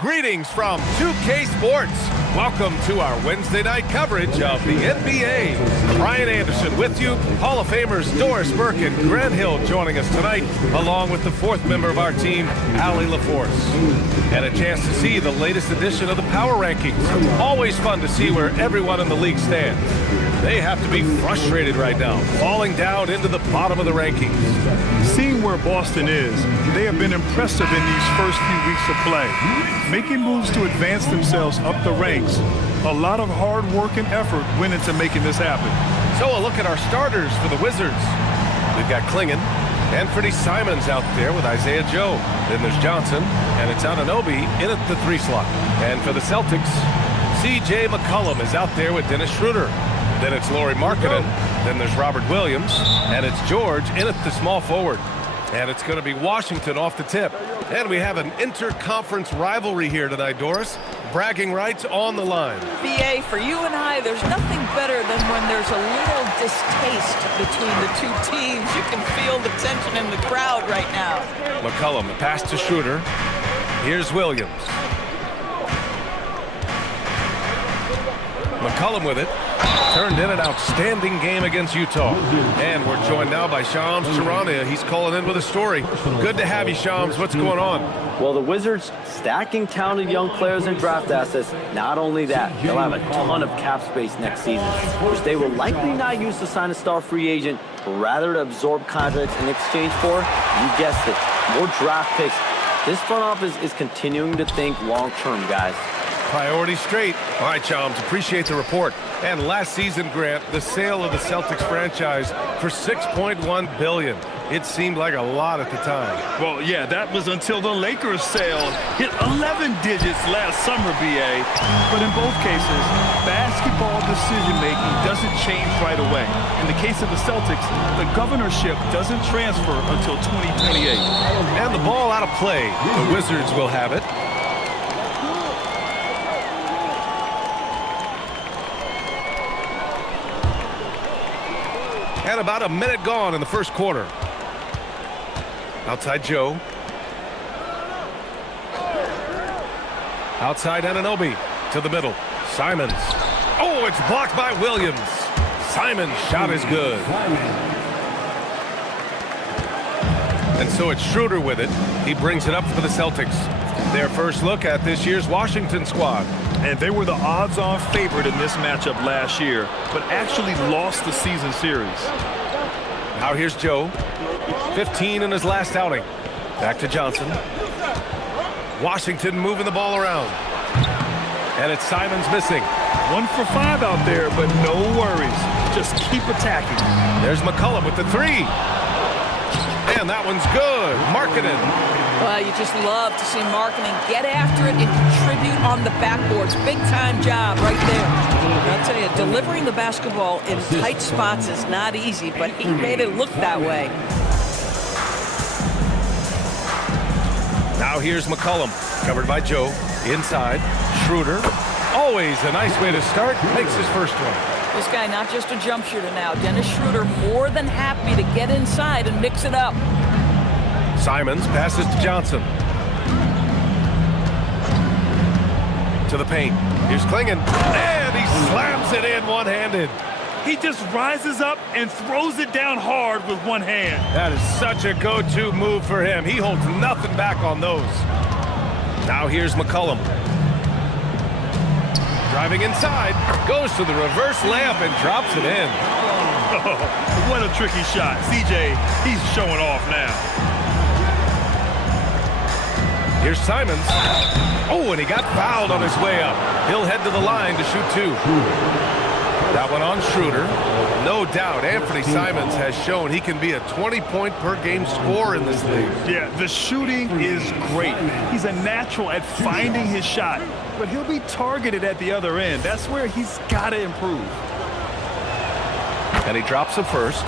Greetings from 2K Sports. Welcome to our Wednesday night coverage of the NBA. Brian Anderson with you. Hall of Famers Doris Burke and Grant Hill joining us tonight, along with the fourth member of our team, Allie LaForce. And a chance to see the latest edition of the Power Rankings. Always fun to see where everyone in the league stands. They have to be frustrated right now, falling down into the bottom of the rankings. Seeing where Boston is, they have been impressive in these first few weeks of play. Making moves to advance themselves up the ranks. A lot of hard work and effort went into making this happen. So a look at our starters for the Wizards. We've got Clingan, Anthony Simons out there with Isaiah Joe. Then there's Johnson, and it's Anunoby in at the 3 slot. And for the Celtics, C.J. McCollum is out there with Dennis Schroeder. Then it's Lauri Markkanen. Then there's Robert Williams, and it's George in at the small forward. And it's going to be Washington off the tip. And we have an interconference rivalry here tonight, Doris. Bragging rights on the line. BA, for you and I, there's nothing better than when there's a little distaste between the two teams. You can feel the tension in the crowd right now. McCollum, the pass to Schroeder. Here's Williams. McCollum with it. Turned in an outstanding game against Utah. And we're joined now by Shams Charania. He's calling in with a story. Good to have you, Shams. What's going on? Well, the Wizards stacking talented young players and draft assets. Not only that, they'll have a ton of cap space next season, which they will likely not use to sign a star free agent, but rather to absorb contracts in exchange for, you guessed it, more draft picks. This front office is continuing to think long-term, guys. Priority straight. All right, Shams, appreciate the report. And last season, Grant, the sale of the Celtics franchise for $6.1 billion. It seemed like a lot at the time. Well, yeah, that was until the Lakers sale hit 11 digits last summer, BA. But in both cases, basketball decision-making doesn't change right away. In the case of the Celtics, the governorship doesn't transfer until 2028. And the ball out of play. The Wizards will have it. And about a minute gone in the first quarter. Outside Joe. Outside Anunoby to the middle. Simons. Oh, it's blocked by Williams. Simons' shot is good. And so it's Schroeder with it. He brings it up for the Celtics. Their first look at this year's Washington squad. And they were the odds-on favorite in this matchup last year, but actually lost the season series. Now here's Joe. 15 in his last outing. Back to Johnson. Washington moving the ball around. And it's Simons missing. 1 for 5 out there, but no worries. Just keep attacking. There's McCollum with the 3. And that one's good. Markkanen. Well, you just love to see Markkanen get after it and contribute on the backboards. Big-time job right there. I'll tell you, delivering the basketball in tight spots is not easy, but he made it look that way. Now here's McCollum, covered by Joe. Inside, Schroeder. Always a nice way to start. Makes his first one. This guy not just a jump shooter now. Dennis Schroeder more than happy to get inside and mix it up. Simons passes to Johnson. To the paint. Here's Clingan. And he slams it in one-handed. He just rises up and throws it down hard with one hand. That is such a go-to move for him. He holds nothing back on those. Now here's McCollum. Driving inside. Goes to the reverse layup and drops it in. Oh, what a tricky shot. CJ, he's showing off now. Here's Simons. Oh, and he got fouled on his way up. He'll head to the line to shoot 2. That one on Schroeder. No doubt, Anthony Simons has shown he can be a 20-point-per-game scorer in this league. Yeah, the shooting is great. He's a natural at finding his shot, but he'll be targeted at the other end. That's where he's got to improve. And he drops a first.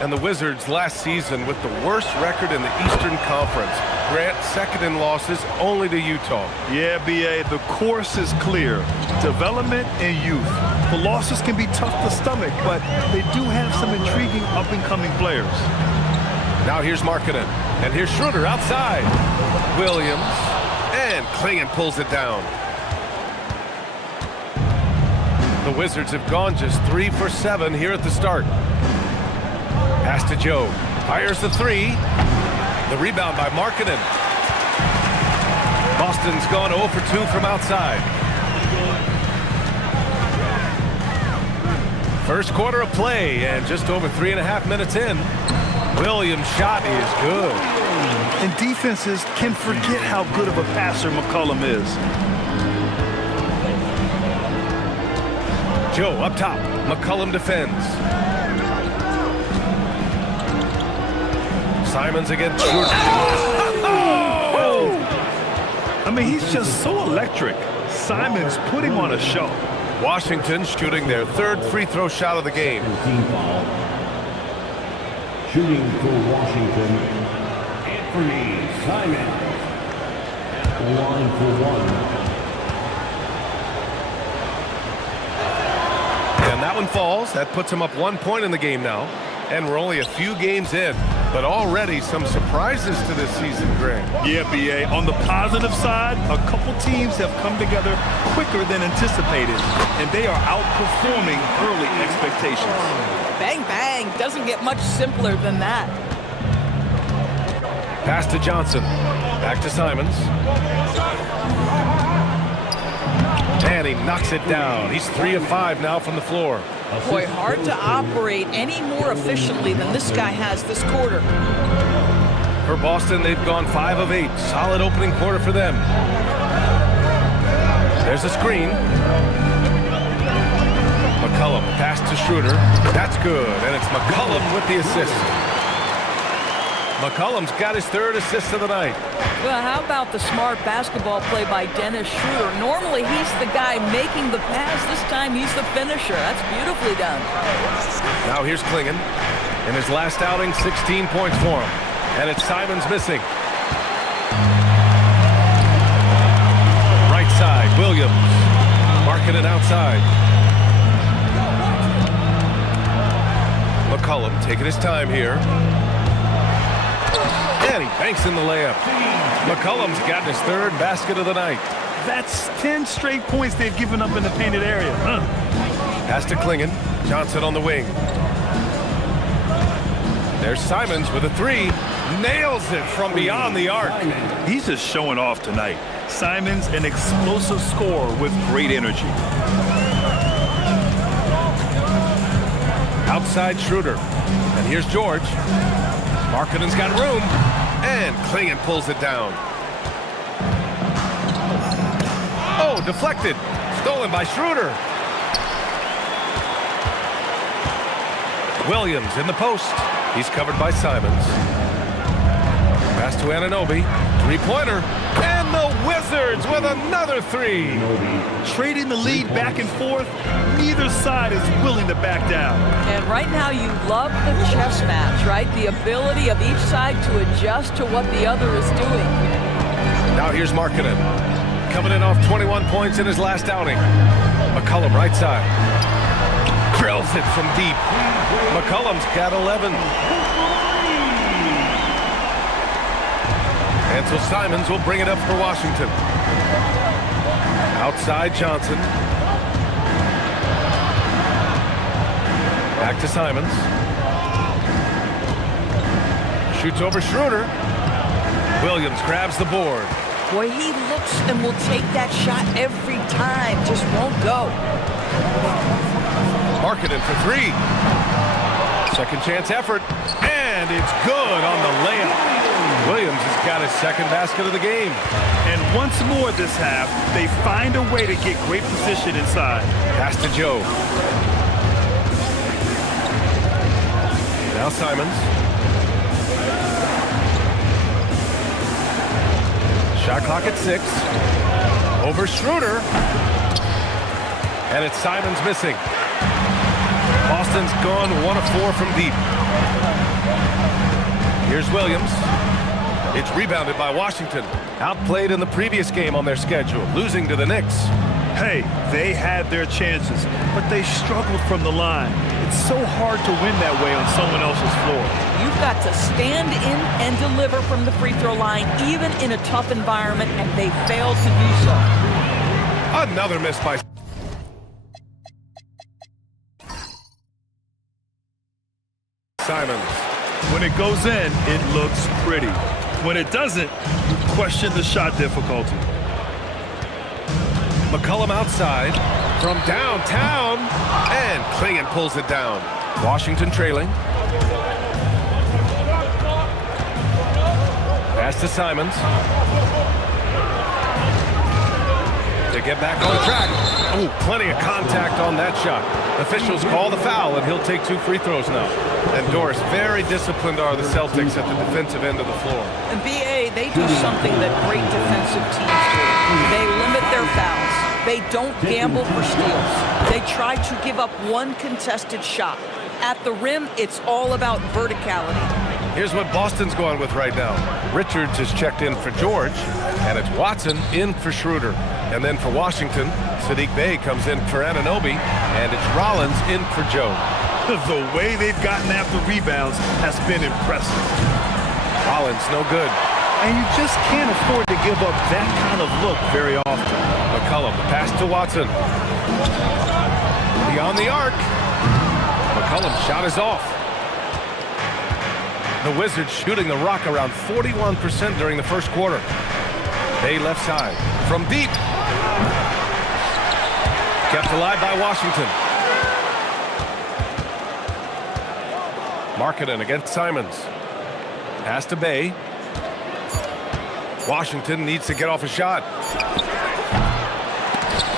And the Wizards last season with the worst record in the Eastern Conference. Grant, second in losses only to Utah. Yeah, BA, the course is clear. Development and youth. The losses can be tough to stomach, but they do have some intriguing up-and-coming players. Now here's Markkanen. And here's Schroeder outside. Williams. And Klingon pulls it down. The Wizards have gone just 3 for 7 here at the start. Pass to Joe. Fires the three. The rebound by Markkanen. Boston's gone 0 for 2 from outside. First quarter of play, and just over 3.5 minutes in. Williams' shot is good. And defenses can forget how good of a passer McCollum is. Joe up top. McCollum defends. Simons against Schroeder. I mean, he's just so electric. Simons put him on a show. Washington shooting their third free throw shot of the game. Team foul. Shooting for Washington, Anthony Simons. The line for one. And that one falls. That puts him up 1 point in the game now. And we're only a few games in, but already some surprises to this season, Greg. Yeah, B.A. On the positive side, a couple teams have come together quicker than anticipated, and they are outperforming early expectations. Bang, bang. Doesn't get much simpler than that. Pass to Johnson. Back to Simons. And he knocks it down. He's 3 of 5 now from the floor. Boy, hard to operate any more efficiently than this guy has this quarter. For Boston, they've gone 5 of 8. Solid opening quarter for them. There's a screen. McCollum, pass to Schroeder. That's good, and it's McCollum with the assist. McCollum's got his third assist of the night. Well, how about the smart basketball play by Dennis Schroeder? Normally, he's the guy making the pass. This time, he's the finisher. That's beautifully done. Now here's Klingon. In his last outing, 16 points for him. And it's Simons missing. Right side, Williams. Markkanen outside. McCollum taking his time here. And he banks in the layup. McCollum's gotten his third basket of the night. That's 10 straight points they've given up in the painted area. Pass to Klingon. Johnson on the wing. There's Simons with a three. Nails it from beyond the arc. He's just showing off tonight. Simons, an explosive scorer with great energy. Outside Schroeder. And here's George. Markkanen's got room. And Klingon pulls it down. Oh, deflected. Stolen by Schroeder. Williams in the post. He's covered by Simons. Pass to Anunoby. Three-pointer. And the Wizards with another three. Trading the lead back and forth, neither side is willing to back down. And right now you love the chess match, right? The ability of each side to adjust to what the other is doing. Now here's Markkanen. Coming in off 21 points in his last outing. McCollum right side. Drills it from deep. McCollum's got 11. And so Simons will bring it up for Washington. Outside Johnson. Back to Simons. Shoots over Schroeder. Williams grabs the board. Boy, he looks and will take that shot every time. Just won't go. Markkanen for three. Second chance effort. And it's good on the layup. Williams has got his second basket of the game. And once more this half, they find a way to get great position inside. Pass to Joe. Now Simons. Shot clock at 6. Over Schroeder. And it's Simons missing. Boston's gone 1 of 4 from deep. Here's Williams. It's rebounded by Washington. Outplayed in the previous game on their schedule, losing to the Knicks. Hey, they had their chances, but they struggled from the line. It's so hard to win that way on someone else's floor. You've got to stand in and deliver from the free throw line, even in a tough environment, and they failed to do so. Another miss by Simons. When it goes in, it looks pretty. When it doesn't, you question the shot difficulty. McCollum outside from downtown, and Klingon pulls it down. Washington trailing. Pass to Simons. To get back on track. Oh, plenty of contact on that shot. Officials call the foul, and he'll take 2 free throws now. And Doris, very disciplined are the Celtics at the defensive end of the floor. And BA, they do something that great defensive teams do. They limit their fouls. They don't gamble for steals. They try to give up 1 contested shot. At the rim, it's all about verticality. Here's what Boston's going with right now. Richards is checked in for George, and it's Watson in for Schroeder. And then for Washington, Saddiq Bey comes in for Anunoby, and it's Rollins in for Joe. The way they've gotten after rebounds has been impressive. Rollins, no good. And you just can't afford to give up that kind of look very often. McCollum, the pass to Watson. Beyond the arc. McCollum's shot is off. The Wizards shooting the rock around 41% during the first quarter. Bey left side. From deep. Kept alive by Washington. Markkanen against Simons. Pass to Bey. Washington needs to get off a shot.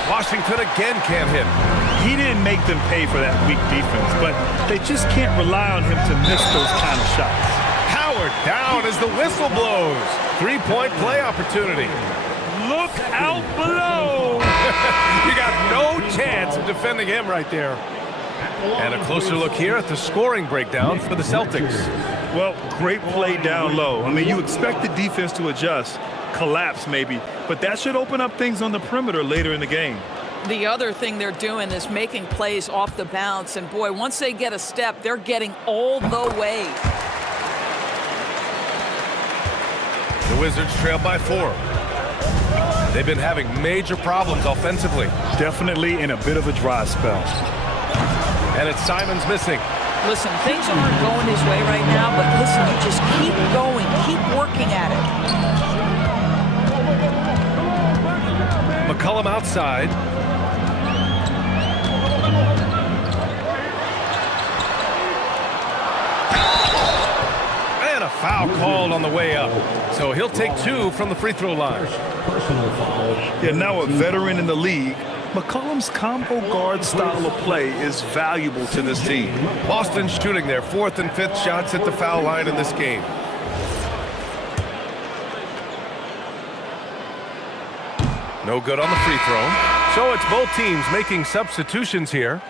Washington again can't hit. He didn't make them pay for that weak defense, but they just can't rely on him to miss those kind of shots. Howard down as the whistle blows. 3-point play opportunity. Look out below! You got no chance of defending him right there. And a closer look here at the scoring breakdown for the Celtics. Well, great play down low. I mean, you expect the defense to adjust, collapse maybe, but that should open up things on the perimeter later in the game. The other thing they're doing is making plays off the bounce, and boy, once they get a step, they're getting all the way. The Wizards trail by 4. They've been having major problems offensively. Definitely in a bit of a dry spell. And it's Simons missing. Listen, things aren't going his way right now, but listen, you just keep going, keep working at it. McCollum outside. And a foul called on the way up. So he'll take 2 from the free throw line. Personal foul. Yeah, now a veteran in the league, McCollum's combo guard style of play is valuable to this team. Boston shooting their 4th and 5th shots at the foul line in this game. No good on the free throw. So it's both teams making substitutions here.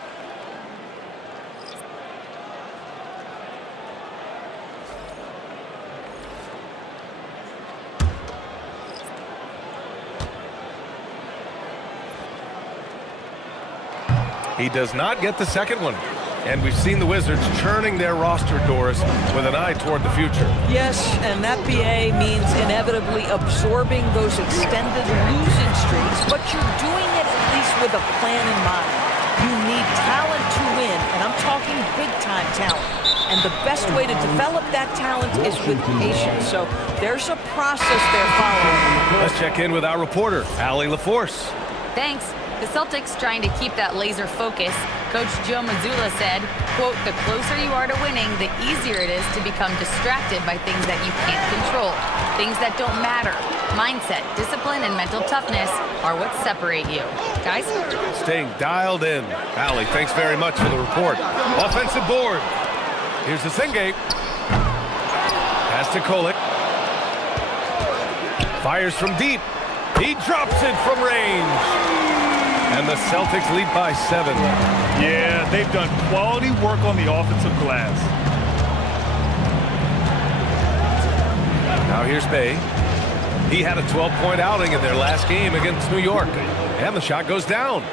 He does not get the second one. And we've seen the Wizards churning their roster, Doris, with an eye toward the future. Yes, and that BA means inevitably absorbing those extended losing streaks, but you're doing it at least with a plan in mind. You need talent to win, and I'm talking big-time talent. And the best way to develop that talent is with patience. So there's a process they're following. Let's check in with our reporter, Allie LaForce. Thanks. The Celtics trying to keep that laser focus. Coach Joe Mazzulla said, quote, "The closer you are to winning, the easier it is to become distracted by things that you can't control, things that don't matter. Mindset, discipline, and mental toughness are what separate you." Guys? Staying dialed in. Allie, thanks very much for the report. Offensive board. Here's the Singate. Pass to Kolek. Fires from deep. He drops it from range. And the Celtics lead by 7. Yeah, they've done quality work on the offensive glass. Now here's Bey. He had a 12-point outing in their last game against New York. And the shot goes down.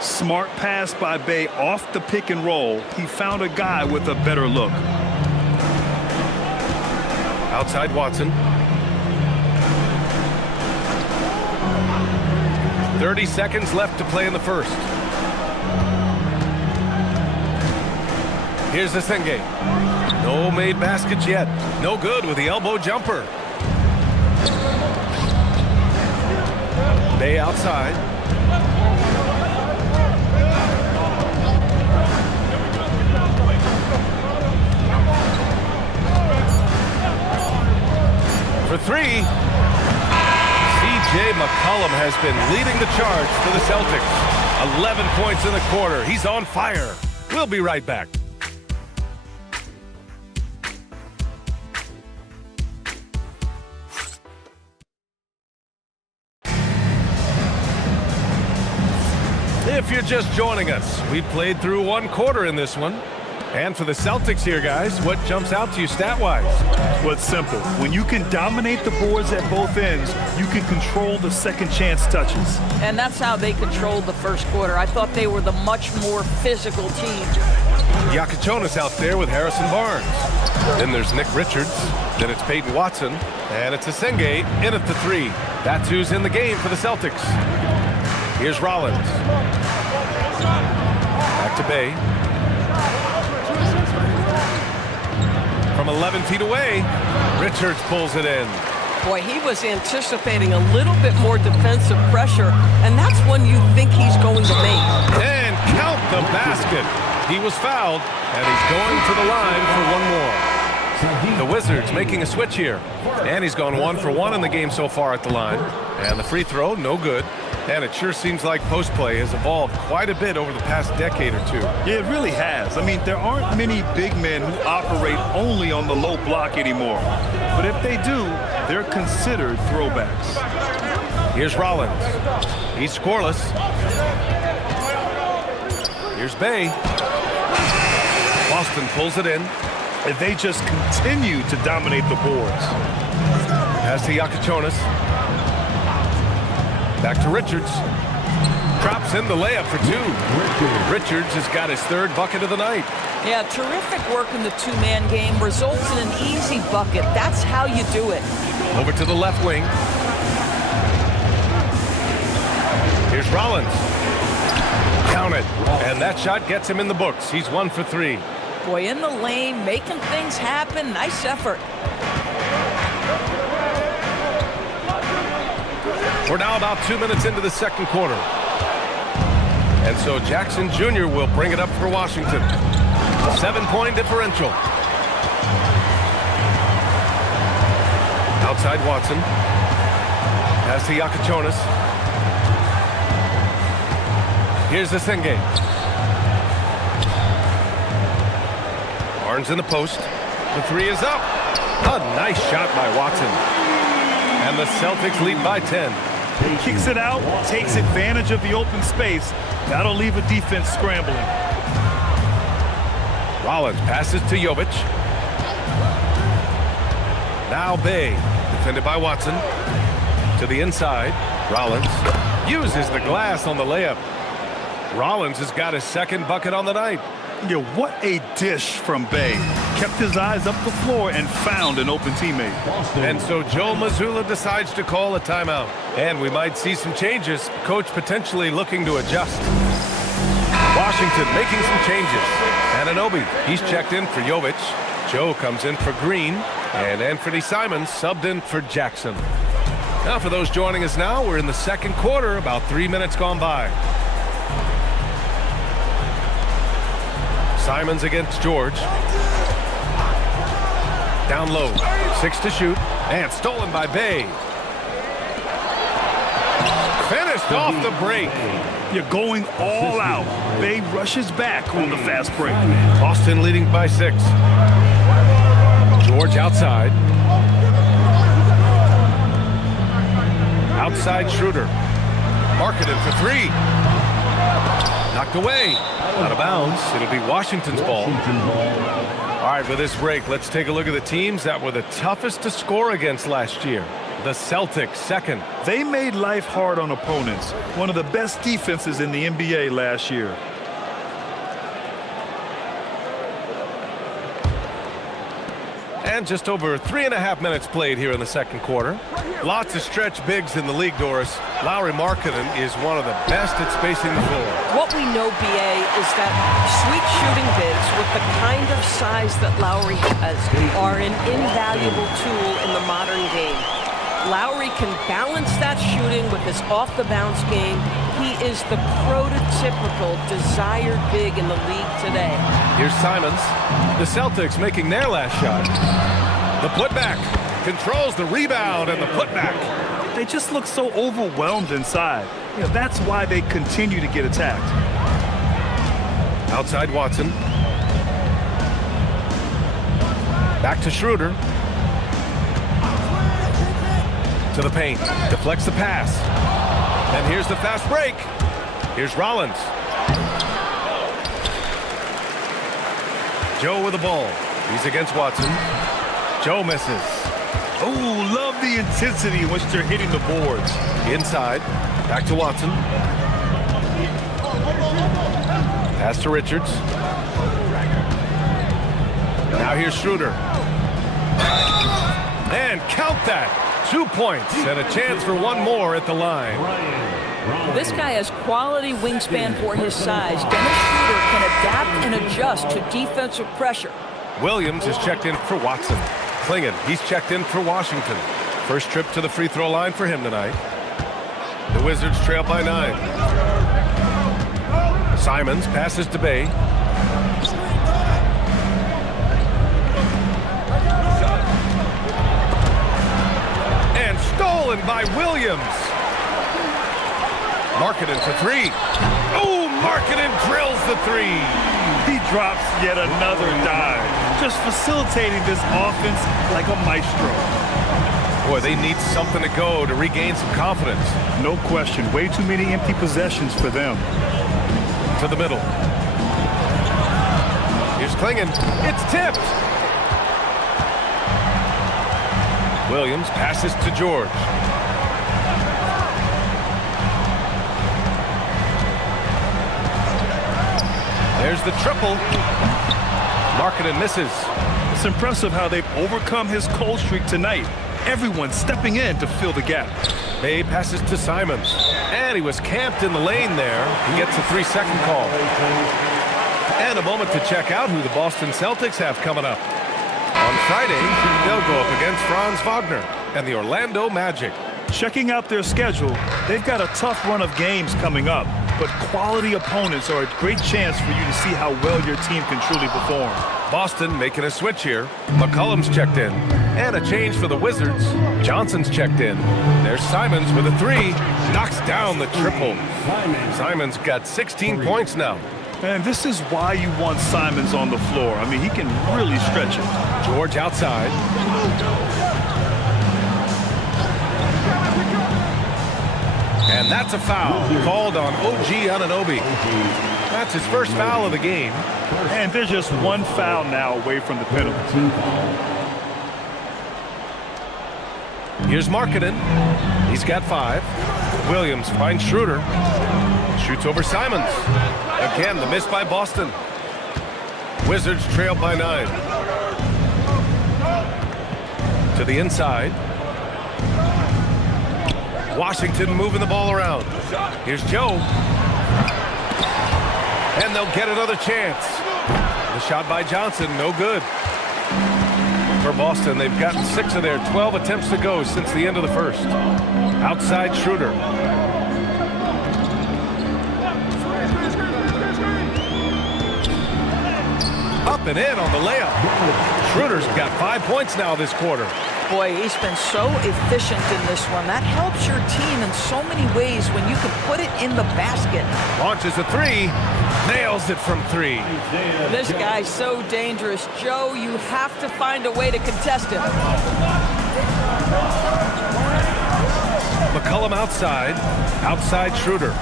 Smart pass by Bey off the pick and roll. He found a guy with a better look. Outside Watson. 30 seconds left to play in the first. Here's Senge. No made baskets yet. No good with the elbow jumper. Bey outside. For three. C.J. McCollum has been leading the charge for the Celtics. 11 points in the quarter. He's on fire. We'll be right back. If you're just joining us, we played through one quarter in this one. And for the Celtics here, guys, what jumps out to you stat-wise? Well, it's simple. When you can dominate the boards at both ends, you can control the second chance touches. And that's how they controlled the first quarter. I thought they were the much more physical team. Iacochonis out there with Harrison Barnes. Then there's Nick Richards. Then it's Peyton Watson. And it's Senge in at the three. That's who's in the game for the Celtics. Here's Rollins. Back to Bey. From 11 feet away, Richards pulls it in. Boy, he was anticipating a little bit more defensive pressure, and that's one you think he's going to make. And count the basket. He was fouled, and he's going to the line for one more. The Wizards making a switch here. And he's gone 1 for 1 in the game so far at the line. And the free throw, no good. And it sure seems like post play has evolved quite a bit over the past decade or two. Yeah, it really has. I mean, there aren't many big men who operate only on the low block anymore. But if they do, they're considered throwbacks. Here's Rollins. He's scoreless. Here's Bey. Boston pulls it in. And they just continue to dominate the boards. Pass to Iacochonis. Back to Richards. Drops in the layup for two. Richards has got his third bucket of the night. Yeah, terrific work in the two-man game. Results in an easy bucket. That's how you do it. Over to the left wing. Here's Rollins. Count it. And that shot gets him in the books. He's 1 for 3. Boy, in the lane, making things happen. Nice effort. We're now about 2 minutes into the second quarter. And so Jackson Jr. will bring it up for Washington. 7-point differential. Outside Watson. Pass to Iacochonis. Here's Senge. Barnes in the post. The three is up. A nice shot by Watson. And the Celtics lead by 10. Kicks it out, takes advantage of the open space. That'll leave a defense scrambling. Rollins passes to Jovic. Now Bey, defended by Watson. To the inside. Rollins uses the glass on the layup. Rollins has got his second bucket on the night. Yeah, what a dish from Bey. Kept his eyes up the floor and found an open teammate. And so Joe Mazzulla decides to call a timeout. And we might see some changes. Coach potentially looking to adjust. Washington making some changes. Anunoby, he's checked in for Jovic. Joe comes in for Green. And Anthony Simons subbed in for Jackson. Now for those joining us now, we're in the second quarter, about 3 minutes gone by. Simons against George. Down low. 6 to shoot. And stolen by Bey. Finished off the break. You're going all out. Bey rushes back on the fast break. Boston leading by 6. George outside. Outside Schroeder. Marketed for 3. Knocked away. Out of bounds. It'll be Washington's ball. All right, with this break, let's take a look at the teams that were the toughest to score against last year. The Celtics second. They made life hard on opponents. One of the best defenses in the NBA last year. And just over 3.5 minutes played here in the second quarter. Lots of stretch bigs in the league, Doris. Lauri Markkanen is one of the best at spacing the floor. What we know, BA, is that sweet shooting bigs with the kind of size that Lauri has are an invaluable tool in the modern game. Lauri can balance that shooting with his off-the-bounce game. He is the prototypical desired big in the league today. Here's Simons. The Celtics making their last shot. The putback controls the rebound and the putback. They just look so overwhelmed inside. That's why they continue to get attacked. Outside Watson. Back to Schroeder. To the paint. Deflects the pass. And here's the fast break. Here's Rollins. Joe with the ball. He's against Watson. Joe misses. Oh, love the intensity in which they're hitting the boards. Inside. Back to Watson. Pass to Richards. Now here's Schroeder. And count that. 2 points and a chance for one more at the line. This guy has quality wingspan for his size. Dennis Schroeder can adapt and adjust to defensive pressure. Williams is checked in for Watson. Clingan, he's checked in for Washington. First trip to the free throw line for him tonight. The Wizards trail by 9. Simons passes to Bay. And stolen by Williams. Markkanen for 3. Oh, Markkanen drills the 3. He drops yet another dive, just facilitating this offense like a maestro. Boy, they need something to go to regain some confidence. No question, way too many empty possessions for them. To the middle. Here's Clingan. It's tipped. Williams passes to George. There's the triple. Markkanen misses. It's impressive how they've overcome his cold streak tonight. Everyone stepping in to fill the gap. Bay passes to Simons. And he was camped in the lane there. He gets a 3-second call. And a moment to check out who the Boston Celtics have coming up. On Friday, they'll go up against Franz Wagner and the Orlando Magic. Checking out their schedule, they've got a tough run of games coming up, but quality opponents are a great chance for you to see how well your team can truly perform. Boston making a switch here. McCollum's checked in. And a change for the Wizards. Johnson's checked in. There's Simons with a 3. Knocks down the triple. Simons got 16 points now. And this is why you want Simons on the floor. I mean, he can really stretch it. George outside. And that's a foul called on OG Anunoby. That's his first foul of the game. And there's just one foul now away from the penalty. Here's Markkanen. He's got 5. Williams finds Schroeder. Shoots over Simons. Again, the miss by Boston. Wizards trail by 9. To the inside. Washington moving the ball around. Here's Joe. And they'll get another chance. The shot by Johnson, no good. For Boston, they've gotten 6 of their 12 attempts to go since the end of the first. Outside Schroeder. Up and in on the layup. Schroeder's got 5 points now this quarter. Boy, he's been so efficient in this one. That helps your team in so many ways when you can put it in the basket. Launches a 3. Nails it from 3. This guy's so dangerous. Joe, you have to find a way to contest him. McCollum outside. Outside Schroeder.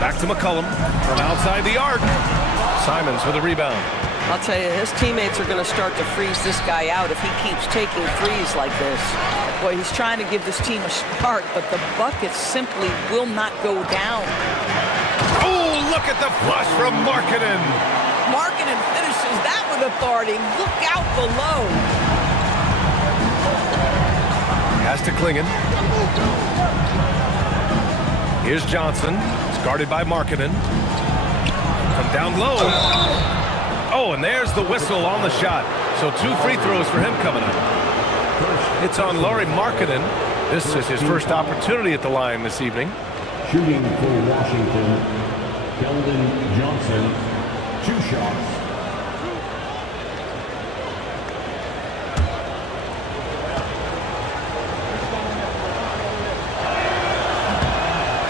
Back to McCollum from outside the arc. Simons with a rebound. I'll tell you, his teammates are going to start to freeze this guy out if he keeps taking threes like this. Boy, he's trying to give this team a spark, but the bucket simply will not go down. Oh, look at the flush from Markkanen. Markkanen finishes that with authority. Look out below. Pass to Klingon. Here's Johnson. It's guarded by Markkanen. From down low. Oh, and there's the whistle on the shot. So 2 free throws for him coming up. It's on Lauri Markkanen. This is his first opportunity at the line this evening. Shooting for Washington, Keldon Johnson, 2 shots.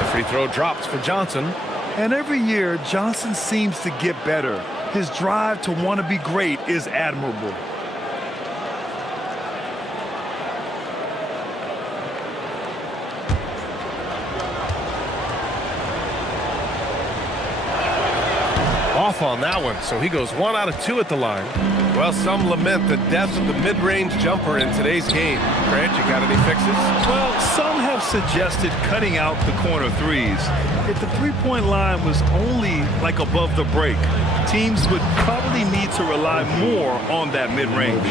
The free throw drops for Johnson. And every year, Johnson seems to get better. His drive to want to be great is admirable. Off on that one, so he goes 1 out of 2 at the line. Well, some lament the death of the mid-range jumper in today's game. Grant, you got any fixes? Well, some have suggested cutting out the corner threes. If the three-point line was only like above the break, teams would probably need to rely more on that mid-range.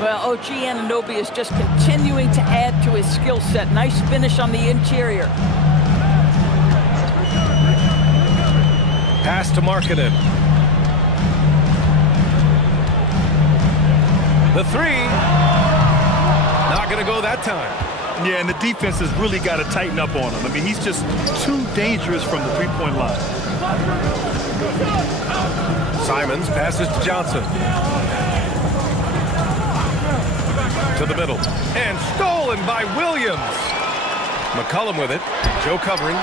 Well, OG Anunoby is just continuing to add to his skill set. Nice finish on the interior. Pass to Markkanen. The 3. Not going to go that time. Yeah, and the defense has really got to tighten up on him. I mean, he's just too dangerous from the three-point line. Simons passes to Johnson. To the middle. And stolen by Williams. McCollum with it. Joe covering.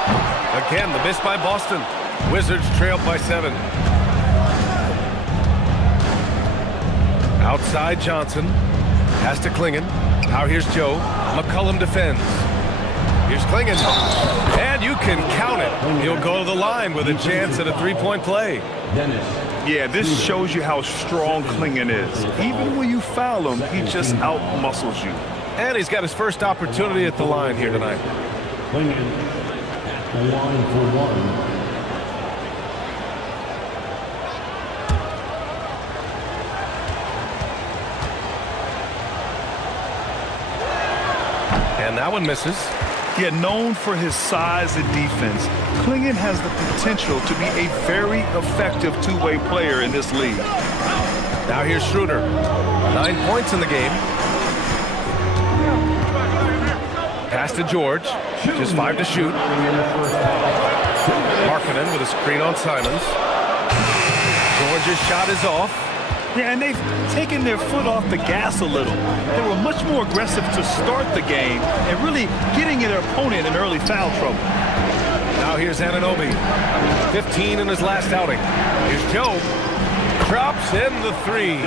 Again, the miss by Boston. Wizards trailed by 7. Outside Johnson. Pass to Klingon. Now here's Joe. McCollum defends. Here's Klingon. And you can count it. He'll go to the line with a chance at a 3-point play. Dennis. Yeah, this shows you how strong Klingon is. Even when you foul him, he just out-muscles you. And he's got his first opportunity at the line here tonight. Klingon at the line for 1. And that one misses. Yeah, known for his size and defense, Klingon has the potential to be a very effective two-way player in this league. Now here's Schroeder. 9 points in the game. Pass to George. Just 5 to shoot. Markkanen with a screen on Simons. George's shot is off. Yeah, and they've taken their foot off the gas a little. They were much more aggressive to start the game and really getting their opponent in early foul trouble. Now here's Anunoby. 15 in his last outing. Here's Joe. Drops in the 3.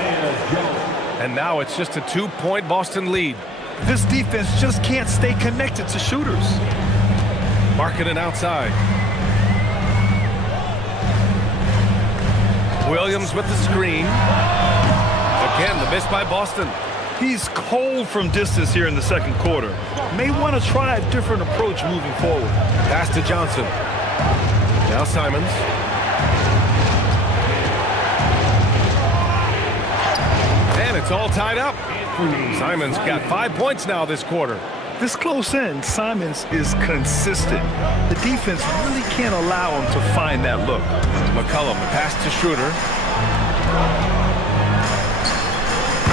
And now it's just a 2-point Boston lead. This defense just can't stay connected to shooters. Markkanen outside. Williams with the screen. Again, the miss by Boston. He's cold from distance here in the second quarter. May want to try a different approach moving forward. Pass to Johnson. Now Simons. And it's all tied up. Simons got 5 points now this quarter. This close in, Simons is consistent. The defense really can't allow him to find that look. McCollum, pass to Schroeder.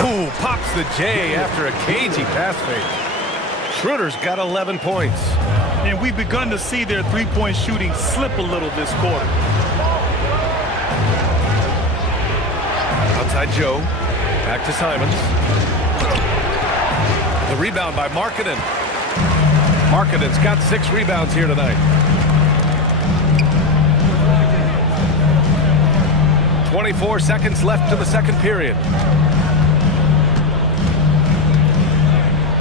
Ooh, pops the J after a cagey pass fake. Schroeder's got 11 points. And we've begun to see their three-point shooting slip a little this quarter. Outside Joe. Back to Simons. The rebound by Markkanen. Markkanen's got 6 rebounds here tonight. 24 seconds left to the second period.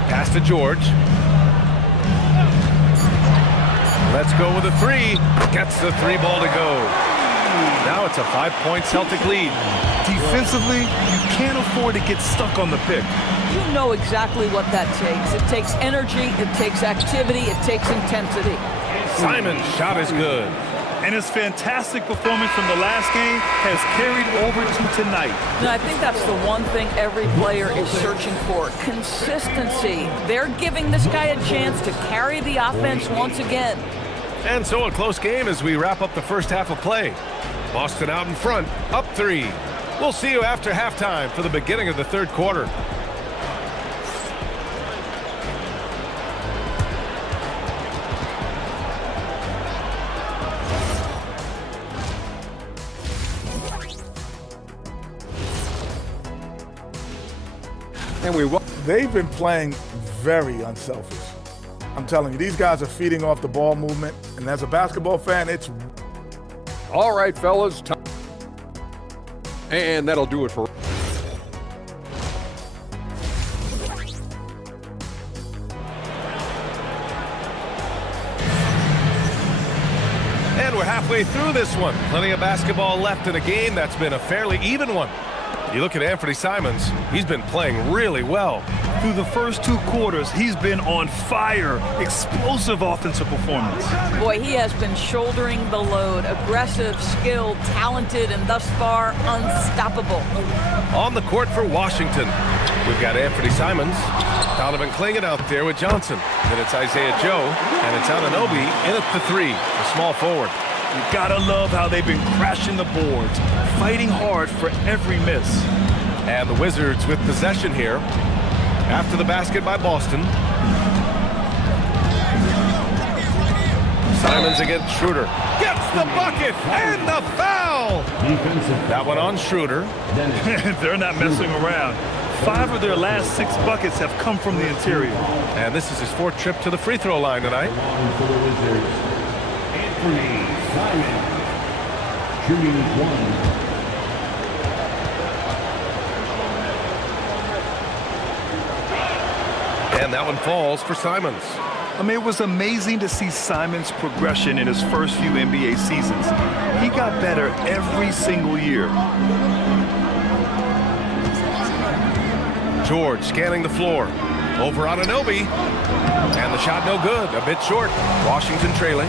Pass to George. Let's go with a 3. Gets the 3 ball to go. Now it's a 5-point Celtic lead. Defensively, you can't afford to get stuck on the pick. You know exactly what that takes. It takes energy, it takes activity, it takes intensity. Simon's shot is good. And his fantastic performance from the last game has carried over to tonight. And I think that's the one thing every player is searching for, consistency. They're giving this guy a chance to carry the offense once again. And so a close game as we wrap up the first half of play. Boston out in front, up 3. We'll see you after halftime for the beginning of the third quarter. They've been playing very unselfish. I'm telling you, these guys are feeding off the ball movement, and as a basketball fan, it's... All right, fellas. And that'll do it for... And we're halfway through this one. Plenty of basketball left in a game that's been a fairly even one. You look at Anthony Simons, he's been playing really well. Through the first 2 quarters, he's been on fire. Explosive offensive performance. Boy, he has been shouldering the load. Aggressive, skilled, talented, and thus far, unstoppable. On the court for Washington, we've got Anthony Simons, Donovan Clingan out there with Johnson. Then it's Isaiah Joe, and it's Anunoby in at the 3, the small forward. You gotta love how they've been crashing the boards, fighting hard for every miss. And the Wizards with possession here. After the basket by Boston. Simons against Schroeder. Gets the bucket and the foul! That one on Schroeder. They're not messing around. 5 of their last 6 buckets have come from the interior. And this is his 4th trip to the free throw line tonight. For the Wizards, Anthony Simons, shooting 1. And that one falls for Simons. I mean, it was amazing to see Simons' progression in his first few NBA seasons. He got better every single year. George scanning the floor. Over Anunoby. And the shot no good. A bit short. Washington trailing.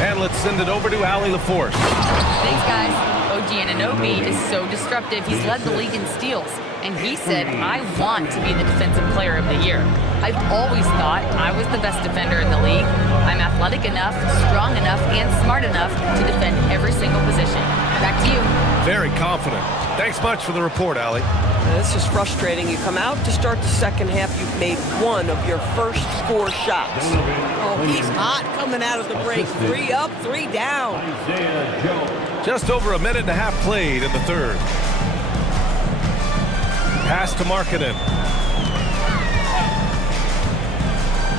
And let's send it over to Allie LaForce. Thanks, guys. OG Anunoby is so disruptive. He's led the league in steals. And he said, I want to be the defensive player of the year. I've always thought I was the best defender in the league. I'm athletic enough, strong enough, and smart enough to defend every single position. Back to you. Very confident. Thanks much for the report, Allie. This is frustrating. You come out to start the second half, you've made 1 of your first 4 shots. Oh, he's hot coming out of the break. 3 up, 3 down. Just over a minute and a half played in the third. Pass to Markkanen.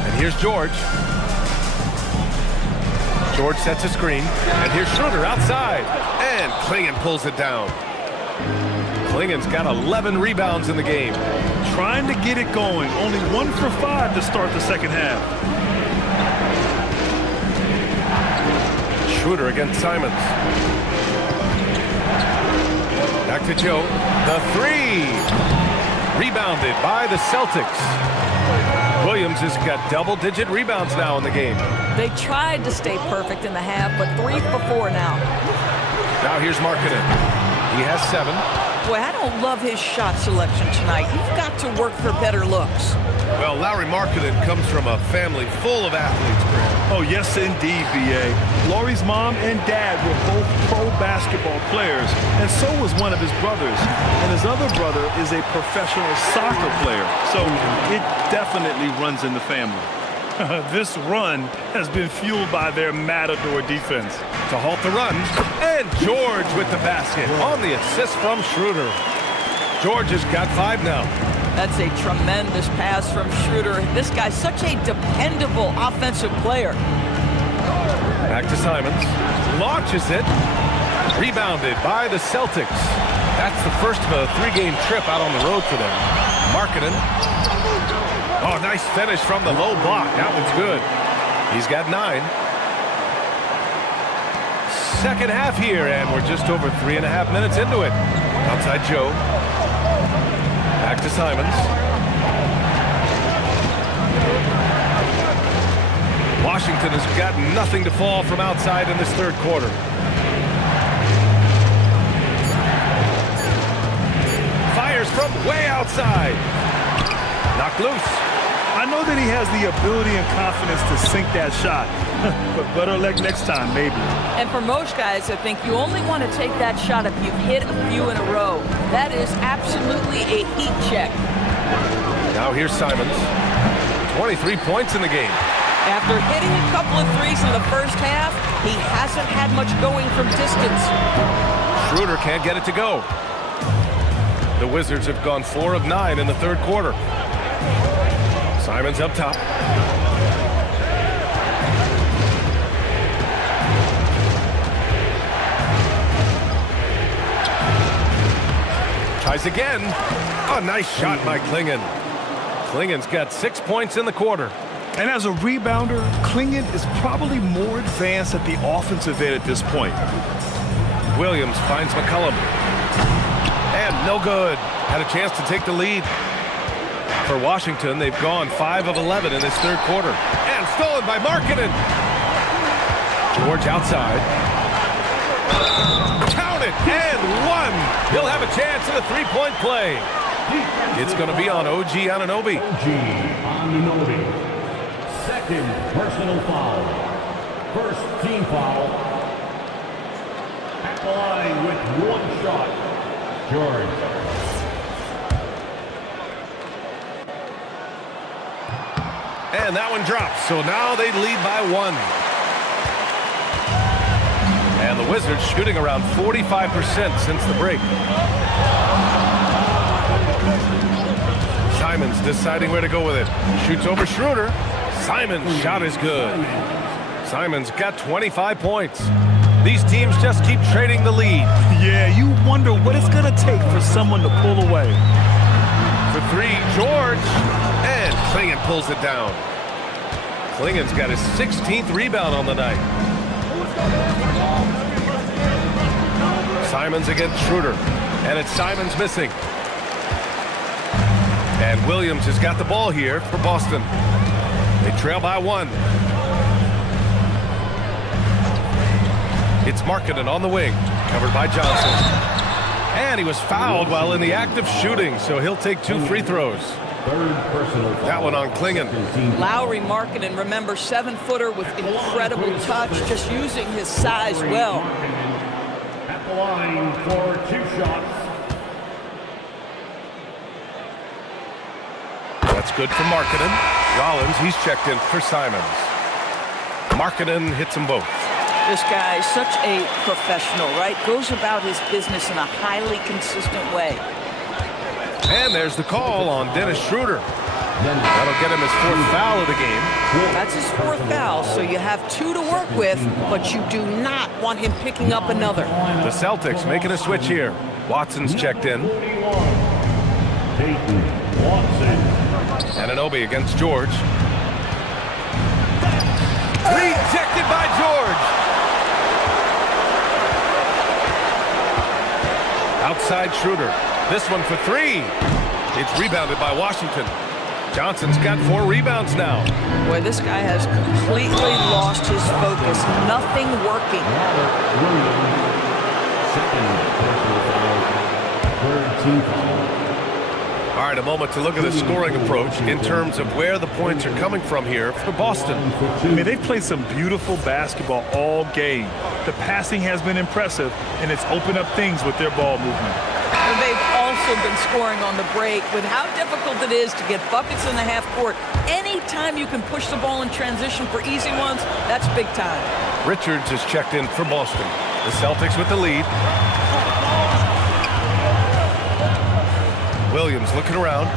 And here's George. George sets a screen. And here's Schroeder outside. And Clingan pulls it down. Clingan's got 11 rebounds in the game. Trying to get it going. Only 1 for 5 to start the second half. Schroeder against Simons. Back to Joe. The 3. Rebounded by the Celtics. Williams has got double-digit rebounds now in the game. They tried to stay perfect in the half, but 3 for 4 now. Now here's Markkanen. He has 7. Boy, I don't love his shot selection tonight. You've got to work for better looks. Well, Lauri Markkanen comes from a family full of athletes, Grant. Oh, yes, indeed, B.A. Lauri's mom and dad were both pro basketball players, and so was one of his brothers. And his other brother is a professional soccer player, so it definitely runs in the family. This run has been fueled by their matador defense. To halt the run, and George with the basket on the assist from Schroeder. George has got 5 now. That's a tremendous pass from Schroeder. This guy's such a dependable offensive player. Back to Simons. Launches it. Rebounded by the Celtics. That's the first of a 3-game trip out on the road for them. Markkanen. Oh, nice finish from the low block. That one's good. He's got 9. second half here, and we're just over 3.5 minutes into it. Outside Joe. Back to Simons. Washington has got nothing to fall from outside in this third quarter. Fires from way outside. Knocked loose. I know that he has the ability and confidence to sink that shot, but better luck next time, maybe. And for most guys, I think you only want to take that shot if you've hit a few in a row. That is absolutely a heat check. Now here's Simons. 23 points in the game. After hitting a couple of threes in the first half, he hasn't had much going from distance. Schroeder can't get it to go. The Wizards have gone 4 of 9 in the third quarter. Simons up top. Tries again. A nice shot by Clingan. Clingan's got 6 points in the quarter. And as a rebounder, Clingan is probably more advanced at the offensive end at this point. Williams finds McCollum. And no good. Had a chance to take the lead. For Washington, they've gone 5 of 11 in this third quarter. And stolen by Markkanen. George outside. Count it, and one. He'll have a chance at a three-point play. It's going to be on OG Anunoby. OG Anunoby. Second personal foul. First team foul. At the line with one shot. George. And that one drops, so now they lead by 1. And the Wizards shooting around 45% since the break. Simons deciding where to go with it. Shoots over Schroeder. Simons' shot is good. Simons got 25 points. These teams just keep trading the lead. Yeah, you wonder what it's going to take for someone to pull away. For 3, George. And Clingan pulls it down. Clingan's got his 16th rebound on the night. Simons against Schroeder. And it's Simons missing. And Williams has got the ball here for Boston. They trail by 1. It's Markkanen on the wing. Covered by Johnson. And he was fouled while in the act of shooting, so he'll take 2 free throws. That one on Clingan. Lauri Markkanen, remember, 7-footer with incredible touch, just using his size well. At the line for 2 shots. That's good for Markkanen. Rollins, he's checked in for Simons. Markkanen hits them both. This guy is such a professional, right? Goes about his business in a highly consistent way. And there's the call on Dennis Schroeder. That'll get him his 4th foul of the game. That's his 4th foul, so you have 2 to work with, but you do not want him picking up another. The Celtics making a switch here. Watson's checked in. Peyton Watson. Anunoby against George. Rejected by George. Outside Schroeder. This one for 3. It's rebounded by Washington. Johnson's got 4 rebounds now. Boy, this guy has completely lost his focus. Nothing working. Second personal foul. Third team foul. All right, a moment to look at the scoring approach in terms of where the points are coming from here for Boston. I mean, they've played some beautiful basketball all game. The passing has been impressive, and it's opened up things with their ball movement. And they've also been scoring on the break. With how difficult it is to get buckets in the half court, anytime you can push the ball in transition for easy ones, that's big time. Richards is checked in for Boston. The Celtics with the lead. Williams looking around.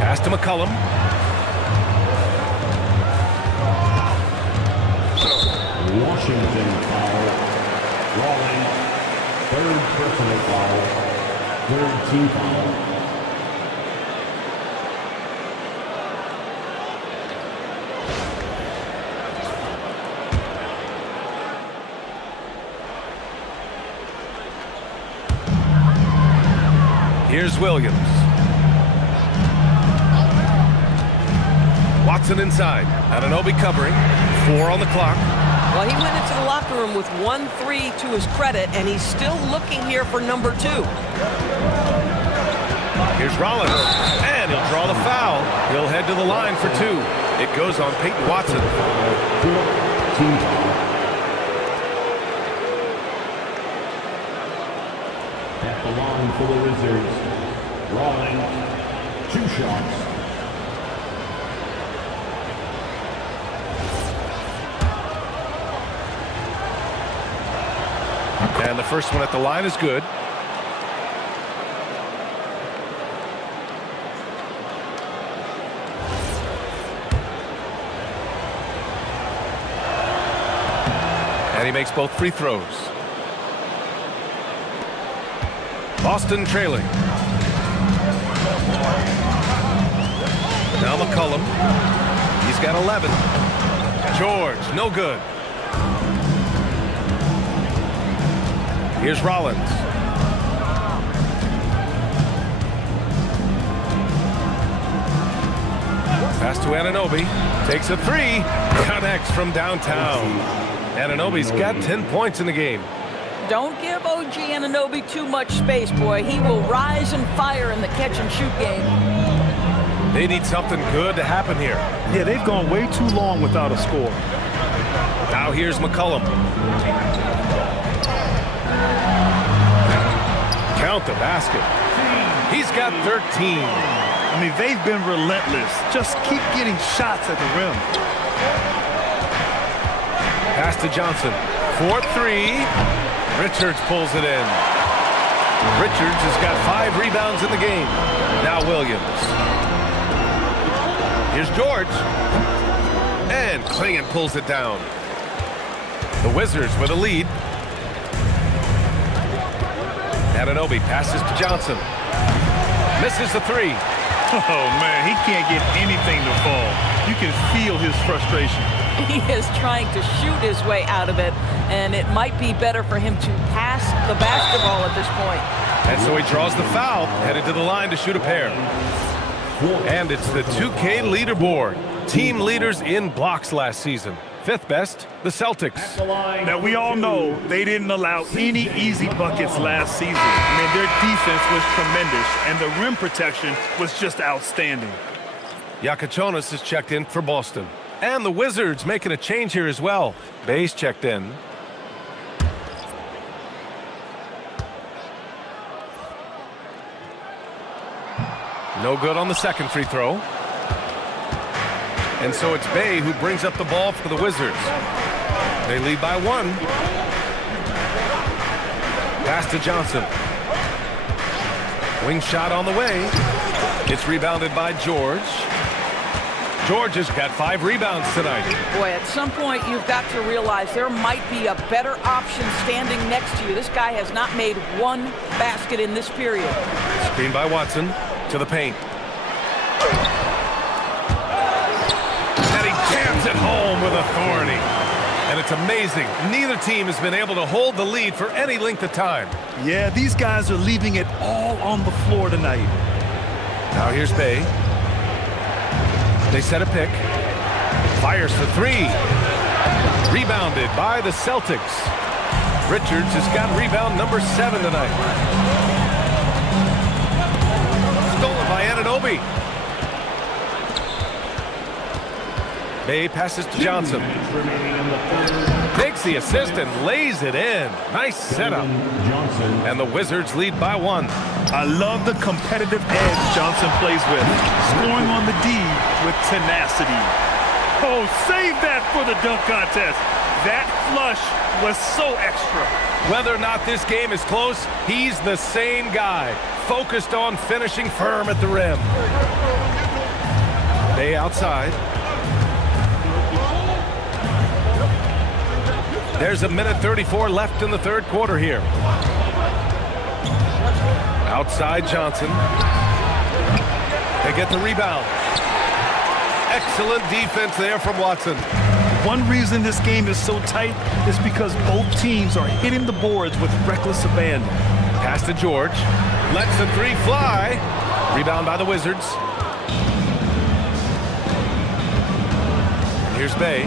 Pass to McCollum. Washington foul. Rawlings. Third personal foul. Third team foul. Here's Williams. Watson inside. Anunoby covering. 4 on the clock. Well, he went into the locker room with 1-3 to his credit, and he's still looking here for number 2. Here's Rollins, and he'll draw the foul. He'll head to the line for 2. It goes on Peyton Watson. At the line for the Wizards, Rollins, 2 shots. And the first one at the line is good. And he makes both free throws. Boston trailing. Now McCollum. He's got 11. George, no good. Here's Rollins. Pass to Anunoby. Takes a 3. Connects from downtown. Anunoby's got 10 points in the game. Don't give OG Anunoby too much space, boy. He will rise and fire in the catch-and-shoot game. They need something good to happen here. Yeah, they've gone way too long without a score. Now here's McCollum. Count the basket. He's got 13. I mean, they've been relentless. Just keep getting shots at the rim. Pass to Johnson. 4-3. Richards pulls it in. Richards has got 5 rebounds in the game. Now Williams. Here's George. And Clingan pulls it down. The Wizards with a lead. Anunoby passes to Johnson. Misses the 3. Oh, man, he can't get anything to fall. You can feel his frustration. He is trying to shoot his way out of it, and it might be better for him to pass the basketball at this point. And so he draws the foul, headed to the line to shoot a pair. And it's the 2K leaderboard. Team leaders in blocks last season. 5th best, the Celtics. Now, we all know they didn't allow any easy buckets last season. I mean, their defense was tremendous, and the rim protection was just outstanding. Yakachonis is checked in for Boston. And the Wizards making a change here as well. Bay's checked in. No good on the second free throw. And so it's Bay who brings up the ball for the Wizards. They lead by 1. Pass to Johnson. Wing shot on the way. It's rebounded by George. George has got 5 rebounds tonight. Boy, at some point you've got to realize there might be a better option standing next to you. This guy has not made 1 basket in this period. Screen by Watson to the paint. And he jams it home with authority. And it's amazing. Neither team has been able to hold the lead for any length of time. Yeah, these guys are leaving it all on the floor tonight. Now here's Bay. They set a pick. Fires for 3. Rebounded by the Celtics. Richards has got rebound number 7 tonight. Stolen by Anunoby. Bay passes to Johnson. Takes the assist and lays it in. Nice setup. And the Wizards lead by 1. I love the competitive edge Johnson plays with. Scoring on the D with tenacity. Oh, save that for the dunk contest. That flush was so extra. Whether or not this game is close, he's the same guy. Focused on finishing firm at the rim. Bay outside. There's 1:34 left in the 3rd quarter here. Outside Johnson. They get the rebound. Excellent defense there from Watson. One reason this game is so tight is because both teams are hitting the boards with reckless abandon. Pass Pass to George. Lets the three fly. Rebound by the Wizards. Here's Bay.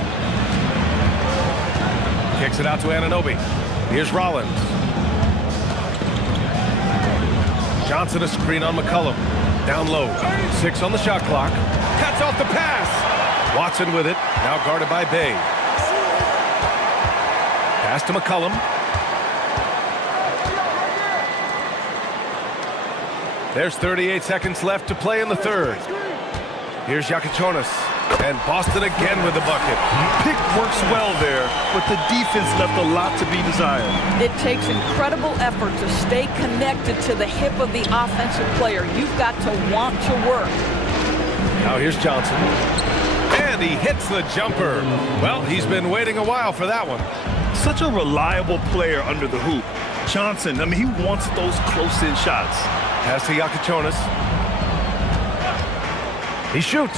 Kicks it out to Anunoby. Here's Rollins. Johnson a screen on McCollum. Down low. 6 on the shot clock. Cuts off the pass. Watson with it. Now guarded by Bay. Pass to McCollum. There's 38 seconds left to play in the third. Here's Yakichonis. And Boston again with the bucket. Pick works well there, but the defense left a lot to be desired. It takes incredible effort to stay connected to the hip of the offensive player. You've got to want to work. Now here's Johnson. And he hits the jumper. Well, he's been waiting a while for that one. Such a reliable player under the hoop. Johnson, I mean, he wants those close-in shots. Pass to Yakichonis. He shoots.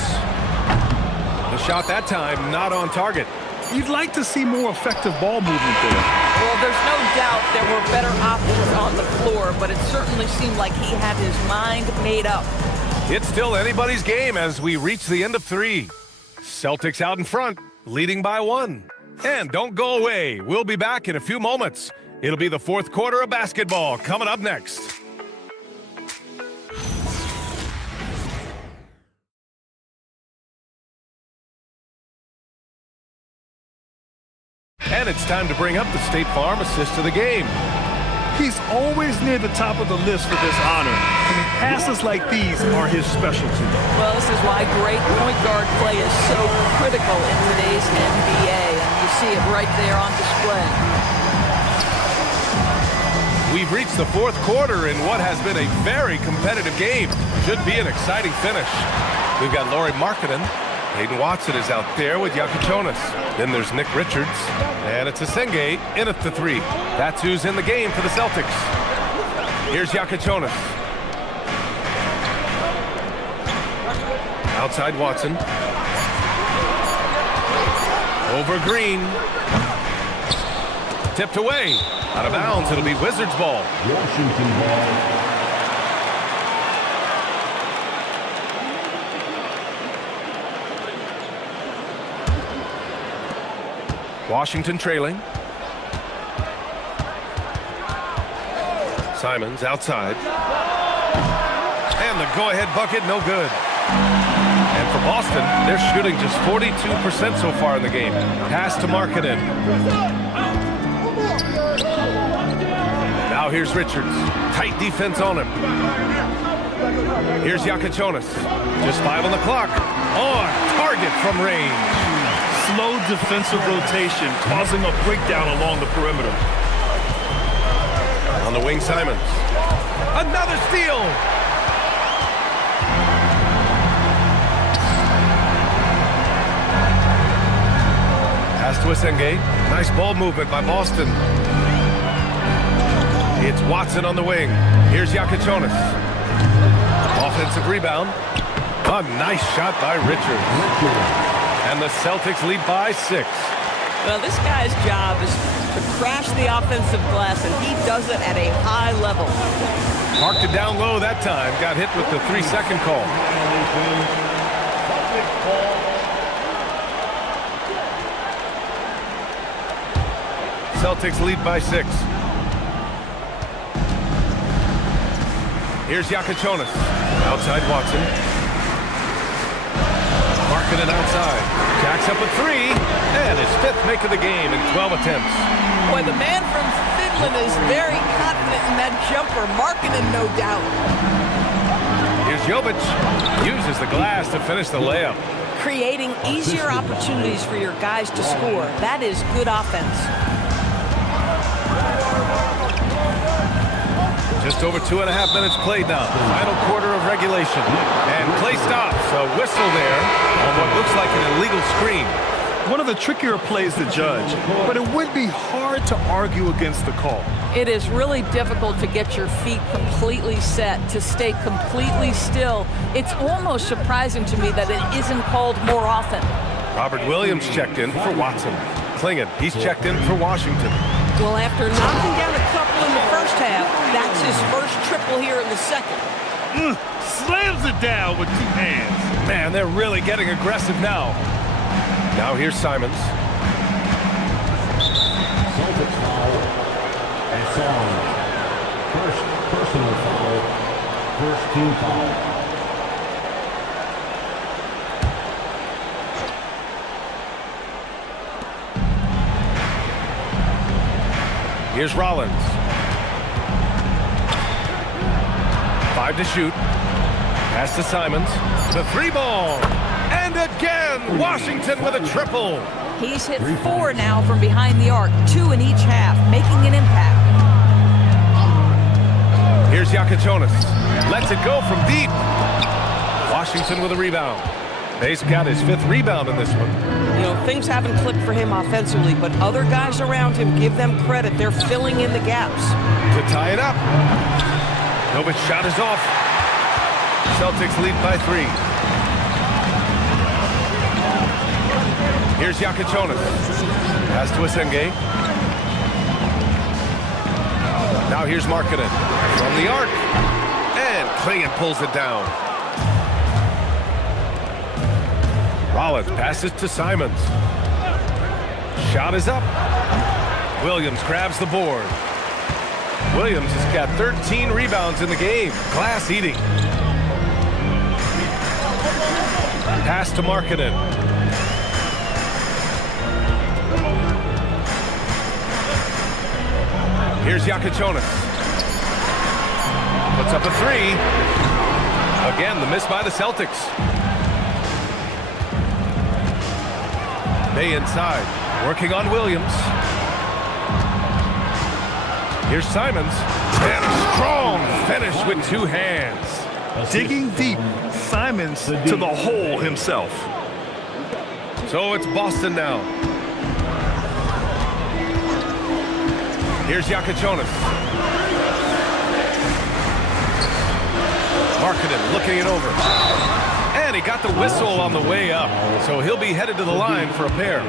The shot that time not on target. You'd like to see more effective ball movement there. Well, there's no doubt there were better options on the floor, but it certainly seemed like he had his mind made up. It's still anybody's game as we reach the end of 3. Celtics out in front, leading by 1. And don't go away. We'll be back in a few moments. It'll be the fourth quarter of basketball coming up next. And it's time to bring up the State Farm assist of the game. He's always near the top of the list for this honor. And passes like these are his specialty. Well, this is why great point guard play is so critical in today's NBA, and you see it right there on display. We've reached the fourth quarter in what has been a very competitive game. Should be an exciting finish. We've got Lauri Markkanen. Hayden Watson is out there with Yakichonis. Then there's Nick Richards. And it's Asenge in at the 3. That's who's in the game for the Celtics. Here's Yakichonis. Outside Watson. Over Green. Tipped away. Out of bounds. It'll be Wizards ball. Washington ball. Washington trailing. Simons outside. And the go-ahead bucket, no good. And for Boston, they're shooting just 42% so far in the game. Pass to Markkanen. Now here's Richards. Tight defense on him. Here's Yakichonis. Just 5 on the clock. On target from range. Slow defensive rotation causing a breakdown along the perimeter. On the wing, Simons. Another steal! Pass to Asenge. Nice ball movement by Boston. It's Watson on the wing. Here's Yakichonis. Offensive rebound. A nice shot by Richards. And the Celtics lead by 6. Well, this guy's job is to crash the offensive glass, and he does it at a high level. Marked it down low that time. Got hit with the 3-second call. Celtics lead by 6. Here's Yakichonis. Outside Watson. Markkanen outside. Jacks up a 3. And his 5th make of the game in 12 attempts. Boy, the man from Finland is very confident in that jumper. Markkanen, no doubt. Here's Jovic. Uses the glass to finish the layup. Creating easier opportunities for your guys to score. That is good offense. Just over 2.5 minutes played now. Final quarter of regulation. And play stops. A whistle there on what looks like an illegal screen. One of the trickier plays to judge, but it would be hard to argue against the call. It is really difficult to get your feet completely set, to stay completely still. It's almost surprising to me that it isn't called more often. Robert Williams checked in for Watson. Clingan, he's checked in for Washington. Well, after knocking down a couple in the first half, that's his first triple here in the second. Slams it down with 2 hands. Man, they're really getting aggressive now. Now here's Simons. Celtics foul. Hassan. First personal foul. First team foul. Here's Rollins. 5 to shoot. Pass to Simons. The 3-ball. And again, Washington with a triple. He's hit 4 now from behind the arc, 2 in each half, making an impact. Here's Yakichonis. Lets it go from deep. Washington with a rebound. He's got his 5th rebound in this one. You know, things haven't clicked for him offensively, but other guys around him, give them credit. They're filling in the gaps. To tie it up. Novic's shot is off. Celtics lead by 3. Here's Yakichonis. Pass to Asenge. Now here's Markkanen from the arc. And Klingon pulls it down. Rollins passes to Simons. Shot is up. Williams grabs the board. Williams has got 13 rebounds in the game. Glass eating. Pass to Markkanen. Here's Yakichonis. Puts up a 3. Again, the miss by the Celtics. May inside, working on Williams. Here's Simons. And a strong finish with 2 hands. Digging deep, Simons to the hole himself. So it's Boston now. Here's Yakichonis. Markkanen looking it over. And he got the whistle on the way up. So he'll be headed to the line for a pair.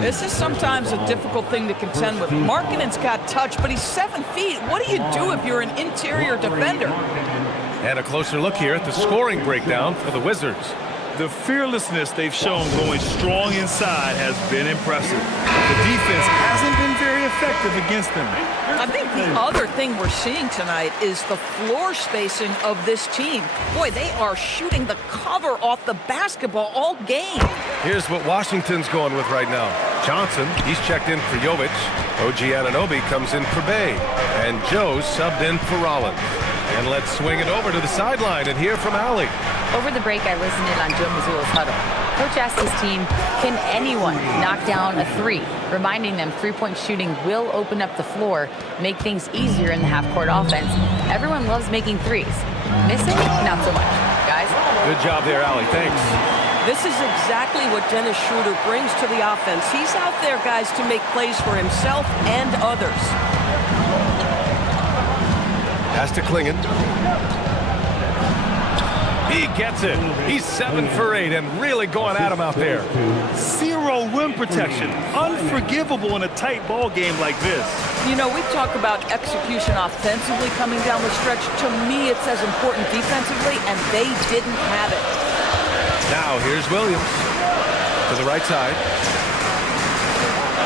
This is sometimes a difficult thing to contend with. Markkanen's got touch, but he's 7 feet. What do you do if you're an interior defender? And a closer look here at the scoring breakdown for the Wizards. The fearlessness they've shown going strong inside has been impressive. The defense hasn't been very effective against them. I think the other thing we're seeing tonight is the floor spacing of this team. Boy, they are shooting the cover off the basketball all game. Here's what Washington's going with right now. Johnson, he's checked in for Jovic. OG Anunoby comes in for Bay. And Joe subbed in for Rollins. And let's swing it over to the sideline and hear from Allie. Over the break, I listened in on Joe Mazzulla's huddle. Coach asked his team, can anyone knock down a 3? Reminding them 3-point shooting will open up the floor, make things easier in the half-court offense. Everyone loves making 3s. Missing? Not so much. Guys? Good job there, Allie. Thanks. This is exactly what Dennis Schroeder brings to the offense. He's out there, guys, to make plays for himself and others. Pass to Klingon. He gets it. He's 7 for 8 and really going at him out there. 0 rim protection. Unforgivable in a tight ball game like this. You know, we talk about execution offensively coming down the stretch. To me, it's as important defensively, and they didn't have it. Now, here's Williams to the right side.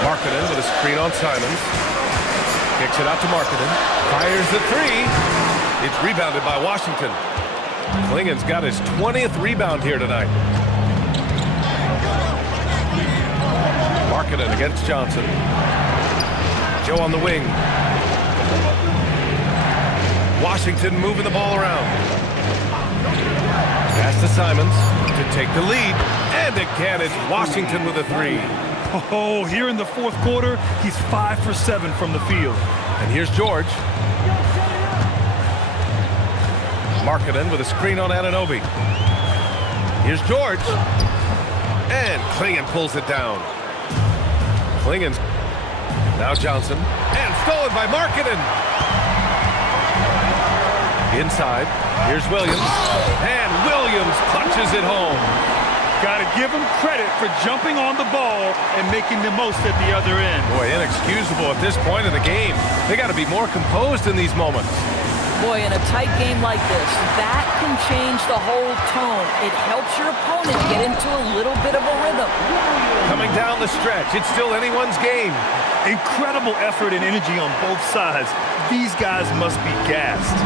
Markkanen with a screen on Simons. Kicks it out to Markkanen. Fires the 3. It's rebounded by Washington. Klingon's got his 20th rebound here tonight. Markkanen against Johnson. Joe on the wing. Washington moving the ball around. Pass to Simons to take the lead. And again, it's Washington with a 3. Oh, here in the fourth quarter, he's 5 for 7 from the field. And here's George. Markkanen with a screen on Anunoby. Here's George. And Klingon pulls it down. Klingon's now Johnson. And stolen by Markkanen. Inside. Here's Williams. And Williams punches it home. Got to give him credit for jumping on the ball and making the most at the other end. Boy, inexcusable at this point of the game. They got to be more composed in these moments. Boy, in a tight game like this, that can change the whole tone. It helps your opponent get into a little bit of a rhythm. Coming down the stretch, it's still anyone's game. Incredible effort and energy on both sides. These guys must be gassed.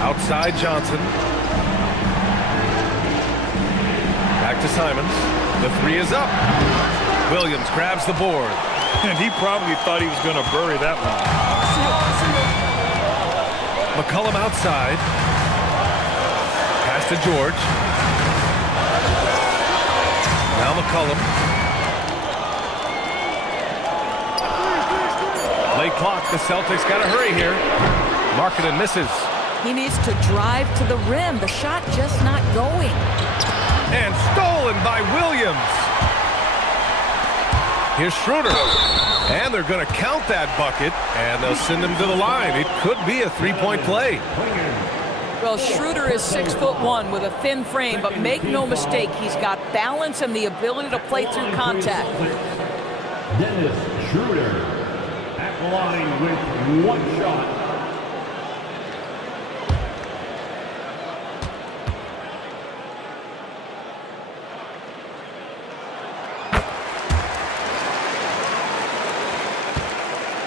Outside Johnson. Back to Simons. The three is up. Williams grabs the board. And he probably thought he was going to bury that one. McCollum outside. Pass to George. Now McCollum. Late clock. The Celtics got to hurry here. Markkanen misses. He needs to drive to the rim. The shot just not going. And stolen by Williams. Here's Schroeder. And they're going to count that bucket, and they'll send him to the line. It could be a three-point play. Well, Schroeder is 6'1" with a thin frame, but make no mistake, he's got balance and the ability to play through contact. Dennis Schroeder at the line with one shot.